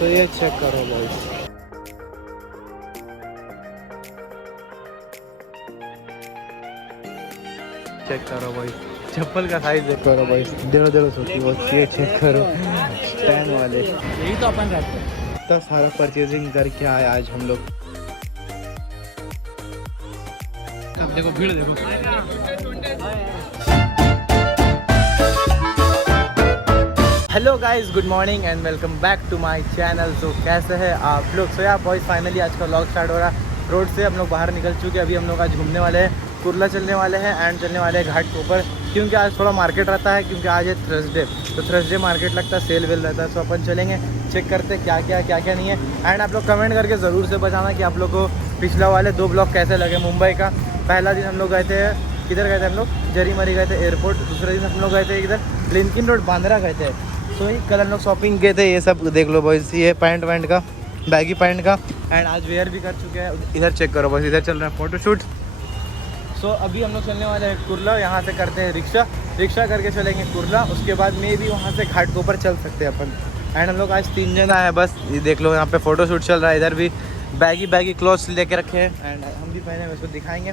तो ये चेक करो बॉयज, चेक करो भाई चप्पल का साइज चेक करो भाई, 1.5 की बहुत ये चेक करो स्टैंड वाले। यही तो अपन रहते हैं। तो सारा परचेजिंग करके आए आज हम लोग। अब देखो भीड़ देखो। Hello guys, good morning and welcome back to my channel. तो कैसे हैं आप लोग? सो यार बॉयज, फाइनली आज का व्लॉग स्टार्ट हो रहा है। रोड से हम लोग बाहर निकल चुके हैं। अभी हम लोग आज घूमने वाले हैं, कुर्ला चलने वाले हैं एंड चलने वाले हैं घाट के ऊपर, क्योंकि आज थोड़ा मार्केट रहता है, क्योंकि आज है थर्सडे। तो थर्सडे मार्केट लगता है, सेल वेल रहता है। तो अपन चलेंगे, चेक करते हैं क्या क्या नहीं है। एंड आप लोग कमेंट करके ज़रूर से बताना कि आप लोग को पिछला वाले 2 ब्लॉग कैसे लगे। मुंबई का पहला दिन हम लोग गए थे, किधर गए थे हम लोग? जरीमरी गए थे एयरपोर्ट। दूसरे दिन हम लोग गए थे इधर लिंकिन रोड बांद्रा गए थे। तो ही कल हम लोग शॉपिंग किए थे, ये सब देख लो बॉयज, ये पैंट वैंट का, बैगी पैंट का। एंड आज वेयर भी कर चुके हैं। इधर चेक करो बस, इधर चल रहा है फोटोशूट। सो अभी हम लोग चलने वाले हैं कुर्ला। यहाँ से करते हैं रिक्शा करके चलेंगे कुर्ला। उसके बाद में भी वहाँ से घाट के ऊपर चल सकते हैं अपन। एंड हम लोग आज 3 जन आए हैं बस। ये देख लो, यहाँ पे फोटोशूट चल रहा है। इधर भी बैगी क्लॉथ्स लेके रखे हैं एंड हम भी पहने हैं, उसको दिखाएंगे।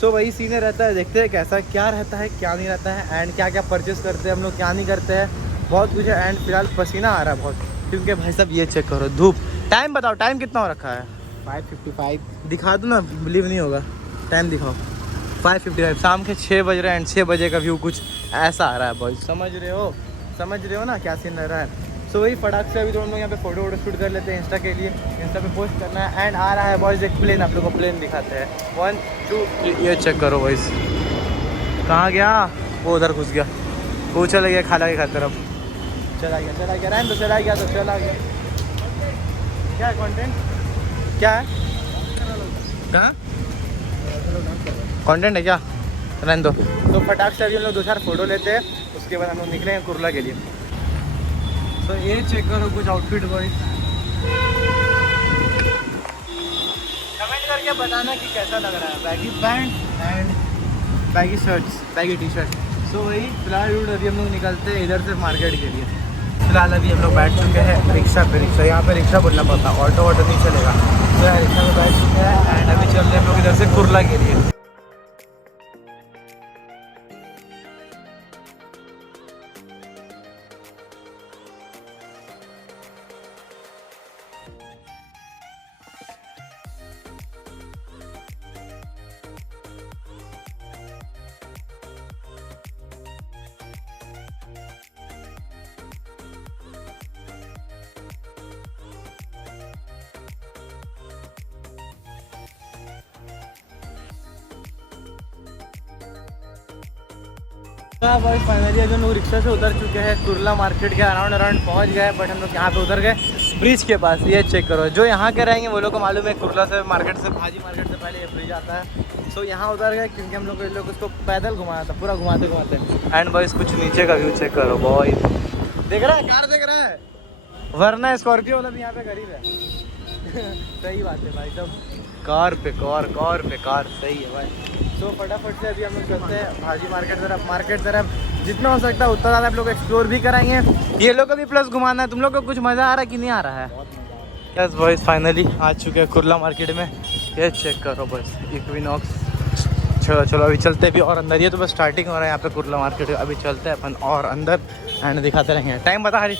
सो वही सीने रहता है, देखते हैं कैसा क्या रहता है क्या नहीं रहता है एंड क्या क्या परचेस करते हैं हम लोग, क्या नहीं करते हैं। बहुत कुछ है एंड फिलहाल पसीना आ रहा है बहुत, क्योंकि भाई साहब ये चेक करो धूप। टाइम बताओ, टाइम कितना हो रखा है? 5:55। दिखा दो ना, बिलीव नहीं होगा। टाइम दिखाओ। 5:55, शाम के 6 बज रहे हैं एंड 6 बजे का व्यू कुछ ऐसा आ रहा है बॉयज। समझ रहे हो ना क्या सीन रह रहा है। सो वही फटाक से अभी तो हम लोग यहाँ पे फोटो शूट कर लेते हैं इंस्टा के लिए। इंस्टा पे पोस्ट करना है एंड आ रहा है बॉयज एक प्लेन। आप लोग को प्लेन दिखाते हैं। 1 2 ये चेक करो बॉयज। कहाँ गया वो? उधर घुस गया, वो चला गया खाला के खातिर। अब चला गया रहने दो, चला गया। क्या है कंटेंट? क्या है? कहाँ कंटेंट है क्या? रहने दो। तो फटाक से अभी हम लोग 2-4 फोटो लेते हैं, उसके बाद हम लोग निकलेंगे कुर्ला के लिए। तो ये चेक करो कुछ आउटफिट बॉयज। कमेंट करके बताना कि कैसा लग रहा है। Baggy pant and baggy shirts, baggy T shirt. So वही फिलहाल अभी हम लोग निकलते हैं इधर से मार्केट के लिए। फिलहाल अभी हम लोग बैठ चुके हैं रिक्शा पे। यहाँ पे रिक्शा बोलना पड़ता, ऑटो नहीं चलेगा। तो यार रिक्शा में बैठ चुके हैं एंड अभी चल रहे हैं हम लोग इधर से कुर्ला के लिए। फाइनली अभी हम लोग रिक्शा से उतर चुके हैं, कुर्ला मार्केट के अराउंड पहुंच गए। बट हम लोग यहाँ पे उतर गए ब्रिज के पास। ये चेक करो, जो यहाँ के रहेंगे वो लोग को मालूम है कुर्ला से मार्केट से, भाजी मार्केट से पहले ये ब्रिज आता है। सो यहाँ उतर गए क्योंकि हम लोग उसको पैदल घुमाया था, पूरा घुमाते एंड बॉयज कुछ नीचे का व्यू चेक करो बॉय। देख रहा है कार, देख रहा है, वरना स्कॉर्पियो वाला भी यहाँ पे गरीब है। सही बात है भाई साहब, कार पे कार सही है भाई। तो फटाफट से अभी हम लोग चलते हैं भाजी मार्केट तरफ। जितना हो सकता है उतना ज़्यादा आप लोग एक्सप्लोर भी कराएंगे। ये लोग को भी प्लस घुमाना है। तुम लोग को कुछ मज़ा आ रहा है कि नहीं आ रहा है? यस बॉयज, फाइनली आ चुके हैं कुर्ला मार्केट में। ये चेक करो बस, इक्विनॉक्स। चलो अभी चलते हैं भी और अंदर। ये तो बस स्टार्टिंग हो रहा है यहाँ पे कुर्ला मार्केट। अभी चलते हैं अपन और अंदर एंड दिखाते रहेंगे। टाइम बता, हरी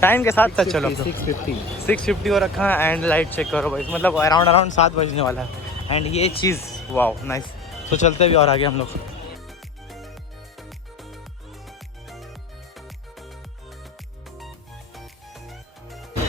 टाइम के साथ चलो। 6:50 हो रखा है एंड लाइट चेक करो भाई, मतलब अराउंड 7 बजने वाला है। एंड ये चीज़ वाओ नाइस। तो चलते भी और आगे हम लोग।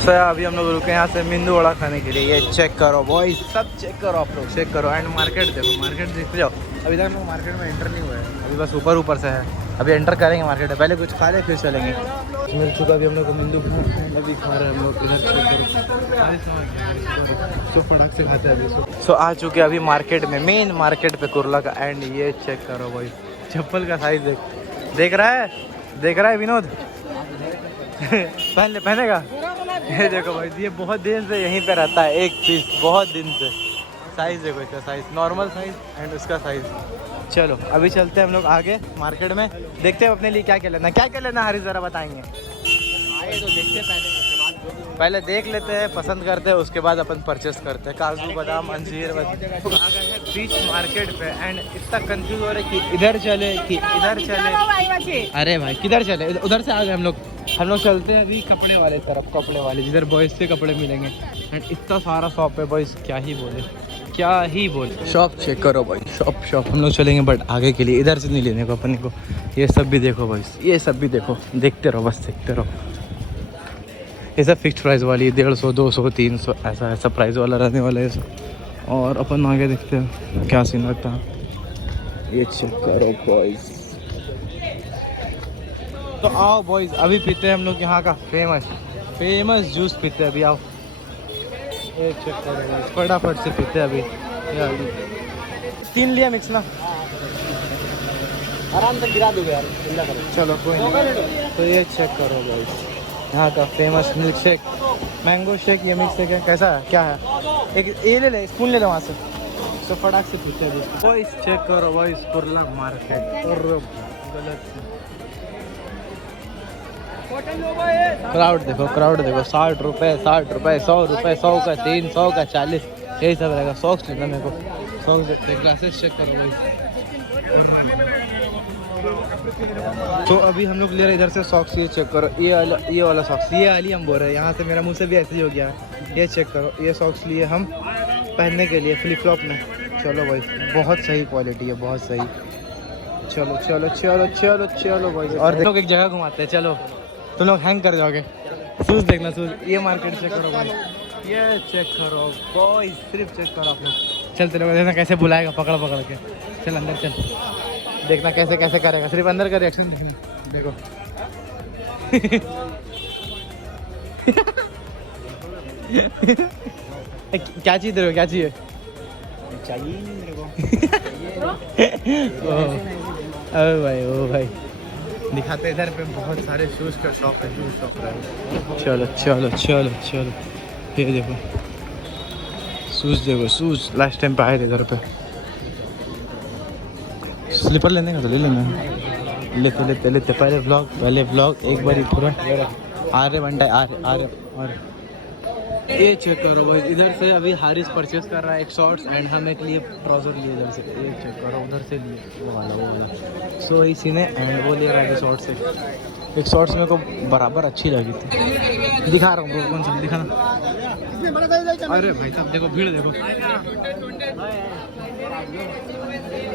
सो अभी हम लोग रुके यहाँ से मेंदू वड़ा खाने के लिए। ये चेक करो बॉयज, सब चेक करो आप लोग, चेक करो एंड मार्केट देखो, मार्केट देखते जाओ। अभी तक हम लोग मार्केट में एंटर नहीं हुए हैं, अभी बस ऊपर से है। अभी एंटर करेंगे मार्केट में, पहले कुछ खा ले फिर चलेंगे। मिल चुका अभी हम लोग को मेंदू, अभी खा रहे हैं हम लोग। इधर तो फटाक से खाते हैं अभी। सो आ चुके अभी मार्केट में, मेन मार्केट पे कुर्ला का। एंड ये चेक करो भाई, चप्पल का साइज देख रहा है विनोद। पहनेगा। ये देखो भाई, ये बहुत दिन से यहीं पे रहता है, एक पीस बहुत दिन से। साइज़ देखो इसका, साइज़ नॉर्मल साइज़ एंड उसका साइज़। चलो अभी चलते हैं हम लोग आगे मार्केट में, देखते हैं अपने लिए क्या क्या लेना हरी ज़रा बताएंगे। आए तो देखते पहले, उसके बाद जो भी पहले देख लेते हैं, पसंद करते हैं, उसके बाद अपन परचेस करते हैं। काजू बादाम अंजीर आ गए हैं बीच मार्केट पे एंड इतना कंफ्यूज हो रहा है कि इधर चले कि इधर चले। अरे भाई किधर चले, उधर से आ गए हम लोग चलते हैं अभी कपड़े वाले तरफ, कपड़े वाले जिधर बॉयज़ के कपड़े मिलेंगे। एंड इतना सारा शॉप है बॉयज़, क्या ही बोले। शॉप चेक करो भाई, शॉप हम लोग चलेंगे बट आगे के लिए, इधर से नहीं लेने को अपने को। ये सब भी देखो बॉयज़, ये सब भी देखो, देखते रहो, बस देखते रहो। ये सब फिक्स प्राइस वाली है, 150, 200, 300 ऐसा प्राइस वाला रहने वाला है ये सब। और अपन आगे देखते हैं क्या सीन लगता है। ये चेक करो बॉयज़। तो आओ बॉयज़, अभी पीते हैं हम लोग यहाँ का फेमस जूस पीते हैं अभी। आओ ये चेक करो बॉयज़, फटाफट से पीते हैं अभी। 3 लिया मिक्स ना, आराम से गिरा दोगे यार, चिंता करो। चलो कोई नहीं। तो ये चेक करो बॉयज़, यहाँ का famous milk shake, mango shake. ये मिल्क शेक है, कैसा है, क्या है? एक ये ले ले, स्पून ले लो वहाँ से। तो फटाक से पीते हैं बॉयज़। चेक करो बॉयज़, कुर्ला मार्केट और गलत क्राउड देखो 60 रुपये 100 रुपये 100 का 300 का 40, यही सब रहेगा। सॉक्स लेना मेरे को, सॉक्स देखते, ग्लासेस चेक करो भाई। तो अभी हम लोग ले रहे इधर से सॉक्स, ये चेक करो, ये वाला सॉक्स, ये वाली हम बोल रहे हैं। यहाँ से मेरा मुंह से भी ऐसे ही हो गया। ये चेक करो, ये सॉक्स लिए हम पहनने के लिए फ्लिप फ्लॉप में। चलो भाई, बहुत सही क्वालिटी है, बहुत सही। चलो चलो चलो चलो चलो भाई, और देखो एक जगह घुमाते हैं। चलो, तुम लोग हैंग कर जाओगे। शूज़ देखना, शूज़, ये मार्केट चेक करो भाई, ये चेक करो बॉयज़, सिर्फ चेक करो आप लोग। चलते लोग, देखना कैसे बुलाएगा पकड़ के। चल अंदर चल, देखना कैसे करेगा, सिर्फ अंदर का रिएक्शन देखो। क्या चीज़ देखो, क्या चाहिए मेरे को। ओ भाई दिखाते इधर पे बहुत सारे शूज़ का शॉप है, शूज़ शॉप है। चलो ये देखो शूज़, देखो शूज़, लास्ट टाइम पे आए थे इधर पे। स्लीपर लेने का तो ले लेंगे, लेते पहले व्लॉग एक बार ही पूरा। आरे बंटा आरे। ये चेक करो भाई, इधर से अभी हारिस परचेस कर रहा है एक शॉर्ट्स एंड हम एक लिए ट्राउजर लिए इधर से। ये चेक करो, उधर से लिए वो वाला सो इसी ने, एंड वो ले रहा है शॉर्ट्स एक शॉर्ट्स मेरे को बराबर अच्छी लगी थी। दिखा रहा हूँ ब्रो, कौन सा दिखाना। अरे भाई साहब देखो, भीड़ देखो।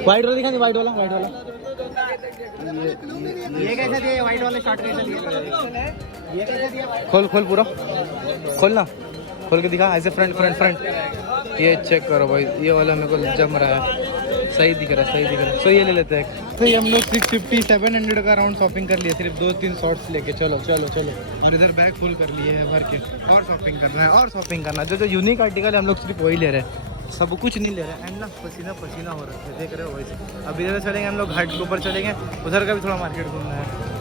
वाइट वाला दिखा, वाइट वाला ये कैसे दिए, वाइट वाले शर्ट कैसे दिए? ये कैसे दिया? खोल पूरा खोल के दिखा, ऐसे फ्रंट। ये चेक करो भाई, ये वाला मेरे को जम रहा है, सही दिख रहा है। तो ये ले लेते हैं। तो ये हम लोग 650-700 का राउंड शॉपिंग कर लिए, सिर्फ 2-3 शॉर्ट्स लेके। चलो और इधर बैग फुल कर लिए है भर के, और शॉपिंग करना है। जो यूनिक आर्टिकल है हम लोग सिर्फ वही ले रहे हैं, सब कुछ नहीं ले रहे हैं। एंड ना पसीना हो रहा है, देख रहे हो वैसे। अब इधर चलेंगे हम लोग, घाट के ऊपर चलेंगे, उधर का भी थोड़ा मार्केट घूमना है।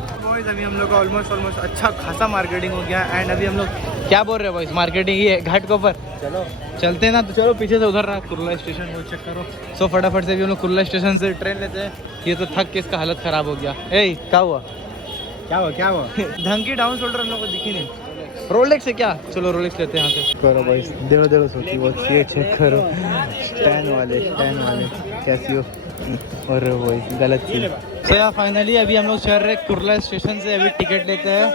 अभी हम लोग का ऑलमोस्ट अच्छा खासा मार्केटिंग हो गया। एंड अभी हम लोग क्या बोल रहे हैं बॉयज़, मार्केटिंग ये घाट के ऊपर चलो चलते हैं ना। तो चलो, पीछे से उधर रहा कुर्ला स्टेशन, वो चेक करो। सो फटाफट से भी हम लोग कुर्ला स्टेशन से ट्रेन लेते हैं। ये तो थक के इसका हालत ख़राब हो गया। क्या हुआ ढंग की डाउन शोल्डर हम लोग को दिखी नहीं। रोलेक्स है क्या? चलो रोलेक्स लेते हैं यहाँ से। करो भाई, देड़ो सोची बहुत, ये चेक करो, स्टैंड वाले कैसी हो, और वही गलत चीज़। तो यार फाइनली अभी हम लोग चल रहे कुर्ला स्टेशन से, अभी टिकट लेते हैं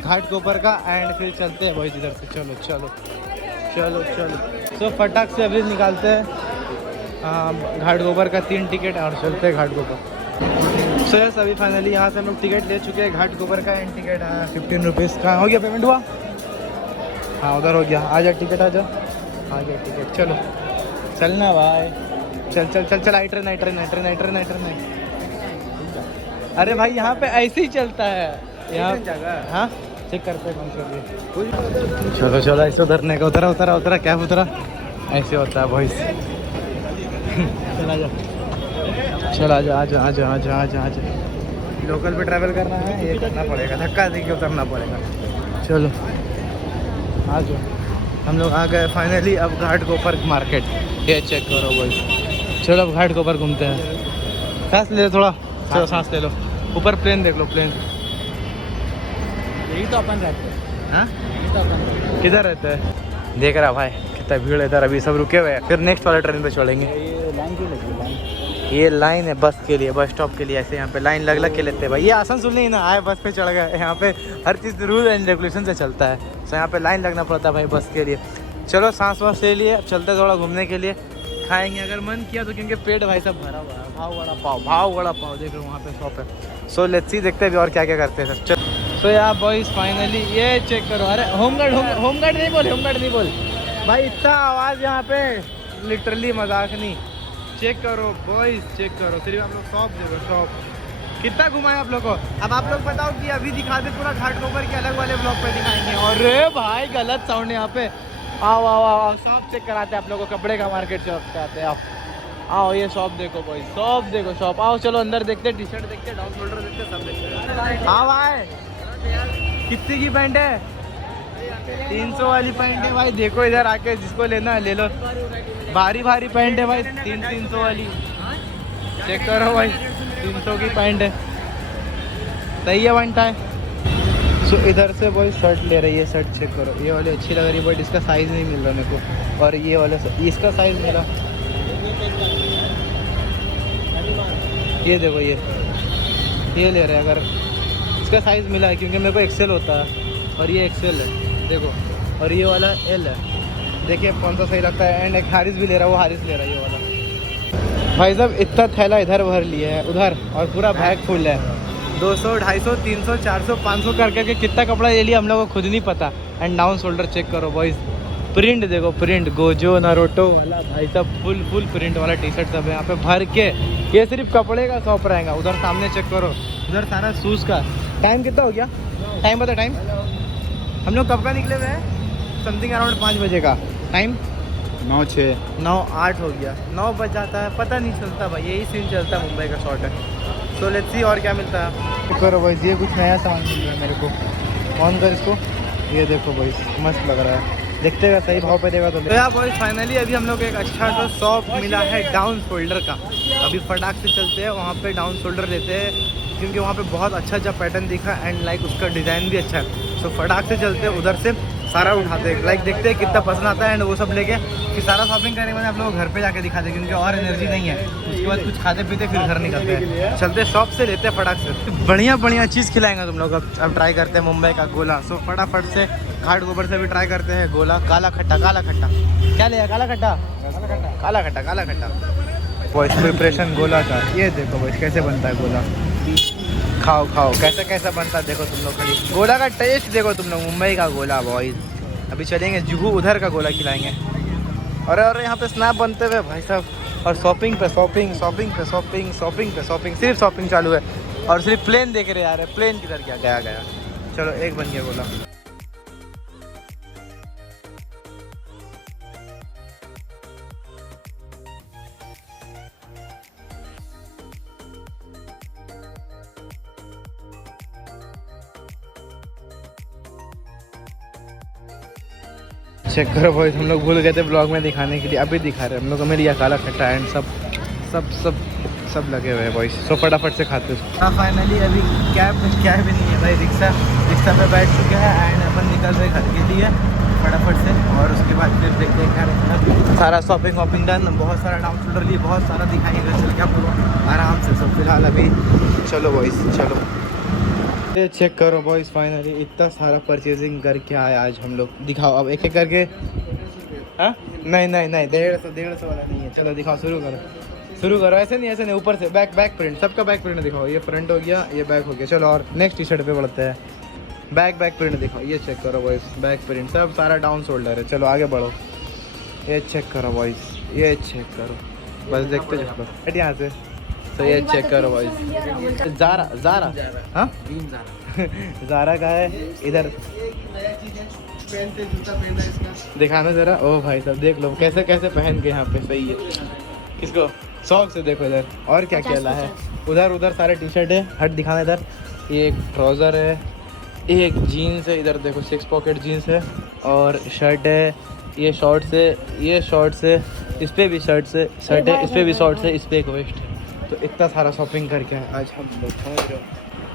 घाट के ऊपर का एंड फिर चलते हैं भाई इधर से। चलो तो फटाक से अभी निकालते हैं घाट के ऊपर का 3 टिकट और चलते हैं घाट के ऊपर। सो यस अभी फाइनली यहाँ से हम लोग टिकट ले चुके हैं घाट के ऊपर का, एंड टिकट 15 रुपीज़ का हो गया। पेमेंट हुआ? हाँ उधर हो गया। आ जा टिकट, आ गया टिकट। चलो चलना भाई, चल आई ट्रेन। अरे भाई यहाँ पे ऐसे ही चलता है यहाँ। हाँ चेक करते हैं कौन सा भी। चलो ऐसे उतरने का, उतरा कैब उतरा, ऐसे होता है बॉयस। चल आजा। लोकल पे ट्रैवल करना है, ये करना पड़ेगा, धक्का दे के उतरना पड़ेगा। चलो आ जाओ, हम लोग आ गए फाइनली अब घाट के ऊपर मार्केट। ये चेक करो बॉयस। चलो अब घाट के ऊपर घूमते हैं। सांस ले लो थोड़ा, चलो सांस ले लो। ऊपर प्लेन देख लो, प्लेन। यही तो अपन रहते हैं। हाँ यही तो अपन किधर रहता है? देख रहा भाई कितना भीड़ है इधर, अभी सब रुके हुए हैं, फिर नेक्स्ट वाले ट्रेन पे चढ़ेंगे। ये लाइन क्यों लगी लाइन? ये लाइन है बस के लिए, बस स्टॉप के लिए, ऐसे यहाँ पे लाइन लग लग के लेते हैं भाई। ये आसनसोल नहीं ना आए बस पे चढ़ गए, यहाँ पे हर चीज़ रूल एंड रेगुलेशन से चलता है, तो यहाँ पे लाइन लगना पड़ता है भाई बस के लिए। चलो सांस वास ले लिए, अब चलते थोड़ा घूमने के लिए, खाएंगे अगर मन किया तो, क्योंकि पेट भाई सब भरा हुआ है। भाव वड़ा पाव देख लो वहाँ पे शॉप है। सो लेट्स सी, देखते हैं अभी और क्या क्या करते हैं सर। चल तो यार बॉयज़ फाइनली ये चेक करो, अरे होमगार्ड नहीं बोल भाई, इतना आवाज़ यहाँ पे लिटरली मजाक नहीं। चेक करो बॉयज़, चेक करो, सिर्फ आप लोग शॉप देखो, शॉप कितना घुमाए आप लोग को। अब आप लोग बताओ कि अभी दिखा दे पूरा घाटकोपर के अलग वाले ब्लॉग पे दिखाएंगे। अरे भाई गलत साउंड है यहाँ पे। आओ आओ आओ, शॉप चेक कराते हैं आप लोगों को, कपड़े का मार्केट शॉप कराते हैं। आओ आओ, ये शॉप देखो भाई, शॉप देखो शॉप। आओ चलो अंदर देखते, टी शर्ट देखते, डाउन शोल्डर देखते, सब देखते। हाँ भाई कितने की पैंट है? 300 वाली पैंट है भाई, देखो इधर आके, जिसको लेना है ले लो। भारी भारी पैंट है भाई, 300 वाली, चेक करो भाई, 300 की पैंट है, सही है वन टाइम। सो इधर से भाई शर्ट ले रही है, शर्ट चेक करो, ये वाली अच्छी लग रही है बट इसका साइज़ नहीं मिल रहा मेरे को, और ये वाला इसका साइज़ मिला। ये देखो ये ले रहे हैं, अगर इसका साइज़ मिला है, क्योंकि मेरे को एक्सेल होता है और ये एक्सेल है देखो, और ये वाला एल है। देखिए कौन सा सही लगता है। एंड एक हारिस भी ले रहा है, वो हारिस ले रहा है ये वाला। भाई साहब इतना थैला इधर भर लिए है उधर, और पूरा बैग फुल है। 200 250 300 400 500 कर करके कितना कपड़ा ले लिया हम लोग को खुद नहीं पता। एंड डाउन शोल्डर चेक करो बॉयज़, प्रिंट देखो, प्रिंट गोजो नारुतो वाला भाई साहब, फुल प्रिंट वाला टी शर्ट सब है यहाँ पे भर के। ये सिर्फ कपड़े का शॉप रहेगा। उधर सामने चेक करो, उधर सारा शूज़ का। टाइम कितना हो गया? टाइम बता, टाइम हम लोग कब का निकले हुए हैं? समथिंग अराउंड 5 बजे का टाइम। 9:06 9:08 हो गया, 9 बज जाता है, पता नहीं चलता भाई, यही सीन चलता है मुंबई का शॉर्ट है। सो लेट्स सी और क्या मिलता है। करो भाई, ये कुछ नया सामान मिल रहा है मेरे को, ऑन कर इसको, ये देखो भाई मस्त लग रहा है, देखते हैं सही भाव पे देगा तो यार भाई। फाइनली अभी हम लोग एक अच्छा सा शॉप मिला है डाउन शोल्डर का, अभी फटाक से चलते हैं वहाँ पे डाउन शोल्डर लेते हैं, क्योंकि वहाँ पे बहुत अच्छा पैटर्न दिखा एंड लाइक उसका डिज़ाइन भी अच्छा है। सो फटाक से चलते हैं उधर से, सारा उठाते हैं, लाइक देखते हैं कितना पसंद आता है एंड वो सब लेके फिर सारा शॉपिंग करने के बाद आप लोग घर पे जाके दिखाते, क्योंकि और एनर्जी नहीं है। उसके बाद कुछ खाते पीते फिर घर निकलते हैं, चलते शॉप से लेते हैं फटाक से। बढ़िया चीज़ खिलाएंगे तुम लोग। अब ट्राई करते हैं मुंबई का गोला। सो फटाफट से घाट गोबर से भी ट्राई करते हैं गोला, काला खट्टा क्या लिया? काला खट्टा वॉइस प्रिपरेशन गोला का। ये देखो वॉइस कैसे बनता है गोला, खाओ कैसा बनता है देखो तुम लोग, खाली गोला का टेस्ट देखो तुम लोग, मुंबई का गोला बॉयज़। अभी चलेंगे जुहू, उधर का गोला खिलाएंगे। और यहाँ पे स्नैप बनते हुए भाई साहब, और शॉपिंग पे शॉपिंग, सिर्फ शॉपिंग चालू है, और सिर्फ प्लेन देख रहे यार, प्लेन किधर गया। चलो एक बन गया गोला। चेक करो भाई, हम लोग भूल गए थे ब्लॉग में दिखाने के लिए, अभी दिखा रहे हैं हम लोग। हमें लिया काला खट्टा एंड सब लगे हुए हैं बॉयस। सो फटाफट से खाते हैं। हाँ फाइनली अभी कैब भी नहीं है भाई, रिक्शा पे बैठ चुके हैं एंड अपन निकल रहे घर के लिए फटाफट से, और उसके बाद फिर देखते हैं क्या रहता है। सारा शॉपिंग डन, बहुत सारा डाउन शोल्डर लिए, बहुत सारा दिखाएंगे, चल क्या पूरा आराम से। सब फिलहाल अभी चलो बॉयस चलो। ये चेक करो बॉयज़, फाइनली इतना सारा परचेजिंग करके आए आज हम लोग। दिखाओ अब एक करके। हाँ नहीं 150 वाला नहीं है। चलो दिखाओ, शुरू करो। ऐसे नहीं, ऊपर से बैक प्रिंट, सबका बैक प्रिंट दिखाओ। ये फ्रंट हो गया, ये बैक हो गया। चलो और नेक्स्ट टी शर्ट पे बढ़ते हैं। बैक प्रिंट दिखाओ, ये चेक करो बॉयज़, बैक प्रिंट सब सारा डाउन शोल्डर है। चलो आगे बढ़ो, ये चेक करो बॉयज़, ये चेक करो, बस देखते चलो हट यहाँ से। तो ये चेक करो बॉयज़, ज़ारा हाँ ज़ारा का है इधर, दिखाना ज़रा। ओ भाई साहब देख लो कैसे पहन के यहाँ पे, सही है। किसको शौक से देखो इधर, और क्या क्या है उधर सारे टी शर्ट है। हट दिखाना इधर, ये एक ट्राउज़र है, एक जीन्स है, इधर देखो 6 पॉकेट जीन्स है, और शर्ट है, ये शॉर्ट्स है, इस पर भी शर्ट है, इस पर भी शॉर्ट्स है, इस पर एक वेस्ट है। तो इतना सारा शॉपिंग करके आज हम लोग समझ रहे हो।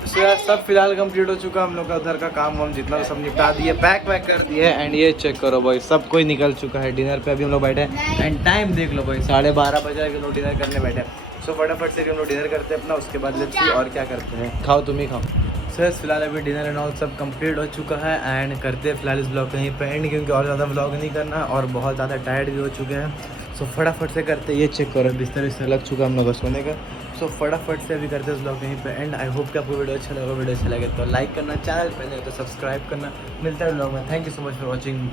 सो यार सब फिलहाल कंप्लीट हो चुका, हम लोग का उधर का काम हम जितना सब निपटा दिए, पैक वैक कर दिए। एंड ये चेक करो भाई, सब कोई निकल चुका है डिनर पे। अभी हम लोग बैठे हैं एंड टाइम देख लो भाई, 12:30 बजे हम लोग डिनर करने बैठे हैं। सो फटाफट से हम लोग डिनर करते हैं अपना, उसके बाद लेट्स सी और क्या करते हैं। खाओ तुम ही खाओ। सर फिलहाल अभी डिनर एंड ऑल सब कंप्लीट हो चुका है एंड करते हैं फिलहाल इस ब्लॉग कहीं पे एंड, क्योंकि और ज़्यादा ब्लॉग नहीं करना और बहुत ज़्यादा टायर्ड भी हो चुके हैं। सो फटाफट से करते, ये चेक करो बिस्तर विस्तर लग चुका हम लोग को सोने का। सो फटाफट से अभी करते हैं इस ब्लॉग कहीं पे एंड। आई होप कि आपको वीडियो अच्छा लगा। वीडियो अच्छा लगे तो लाइक करना, चैनल पे नहीं तो सब्सक्राइब करना। मिलता है ब्लॉग में। Thank you so much for watching.